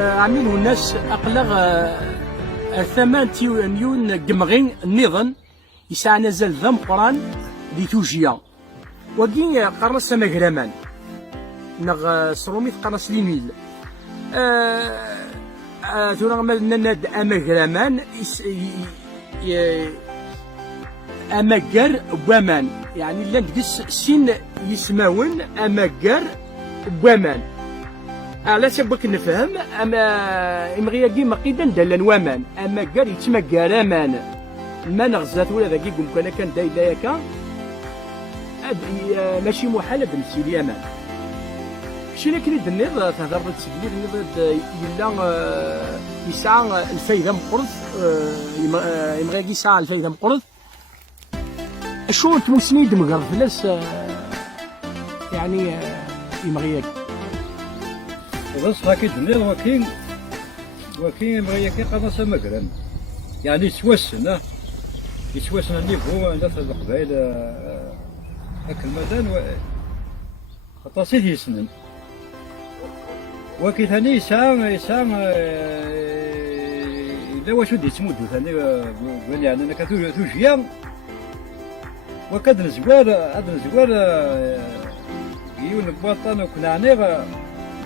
عاملين الناس أقلغ الثمان تيونيون قمغين النظن يسعى نزل ذم قران دي توجيا وكي قرص مغرمان نغ سروميت قرص ليميل ثورا ناد امغرمان امجر بوامان يعني لان ديس سين يسماون امجر بوامان على سبك نفهم اما امغيا كيما قيدا دلان وامان امجر يتمجر امان ما نغزات ولا ذاك يقول كان دايلا ياكا ماشي محال هاد نمشي اليمن شي لكن النيض تهضر بالتسجيل النيض يلا يسعى الفايده مقرض يمغي يسعى الفايده مقرض شو تموسمي دمغر فلاس يعني يمغي بس هاكي النيض وكين يمغي كي قناص مقرن يعني يتوسن النيفو عند القبائل هاك المدن خطاسيد يسنن وكي ثاني يسام إذا واش ودي تمود ثاني قال يعني أنا كتوجيا وكاد نزوار يون بواطن وكنا عنيغ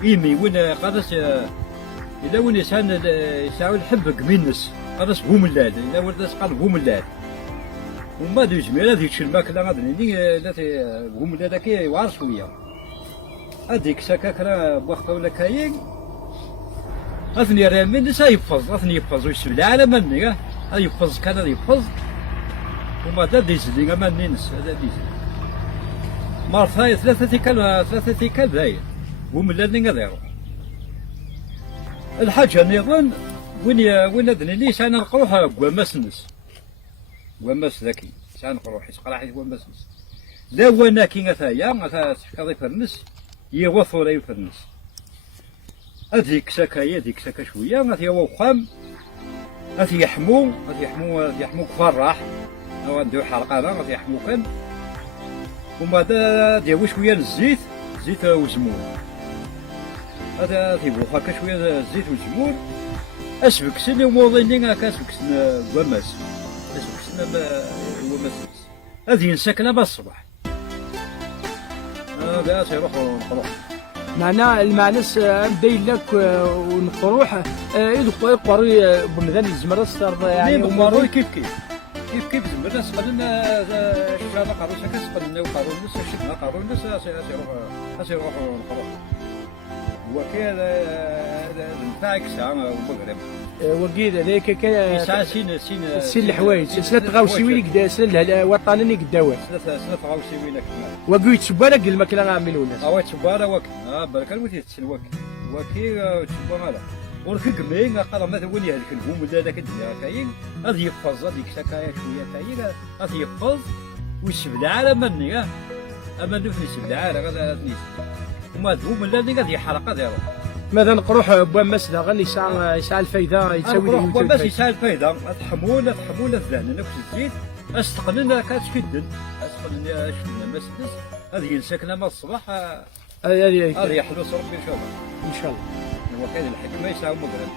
إيمي وين قادس إذا وين يساوي الحب قمينس قادس بوم اللاد إذا ولد قال بوم اللاد وما دي جميل هذيك الماكله غادي ني التي بوم اللاد كي وعر شويه هذيك سكاكرا بوخطه ولا كاين اثني رامين اثني يفز ويسبل على مني هذا يفز كان هذا يفز وما دا ديزلي ما ننس هذا ديزلي مرثاي ثلاثة كان ذاير بوم اللاد نغيرو الحاجه نظن وين ادني انا نروح كوامسنس ومس ذكي سان قروحي سقراحي ومس لا وانا كي غثايا تحكي فرنس يوثو لا يفرنس هذيك سكايا ديك سكا شويه غثي وخام غثي يحمو فرح او ندير حلقه انا غثي يحمو كان وما دا ديرو شويه الزيت زيت وزمون هذا تيبو هكا شويه الزيت وزمون اسبك سني وموضيني هكا اسبك سن ومس هو مسلس هذه نسكنها بالصباح هذا سيروح ونروح معنا المعنس داير لك ونروح يدخل قري بمثال الزمرة ستار يعني ومروي كيف زمرة سقلنا الشارع قاروسا كسقلنا وقارونس شدنا قارونس سيروح ونروح وكان نتاعك ساعة ومغرب وكيد هذاك كان سين الحوايج سلات غاوسي وين قدا سلات الوطني قداوات سلات غاوسي وين كما وكي تشبالا قال الماكله غنعملوا الناس تشبالا وك برك الوتي تسلوك وكي تشبا مالا ورك كمين قال مثلا وين هذيك الهوم ولا هذاك الدنيا كاين هذه يفز هذيك سكايا شويه كاين هذه يفز ويسبل على مني اما نفني سبل على غدا وما الهوم ولا هذه حلقه ديالو ماذا نروح بوامس دا غني يسعى الفايده يساوي لي بوامس يسعى الفايده تحمول الذهن نفس الزيت استقلنا كاتشكدن استقلنا شفنا مسدس هذه ينسكنا ما الصباح هذه يحلو ربي ان شاء الله ان شاء الله وكاين الحكمه يسعى مغرب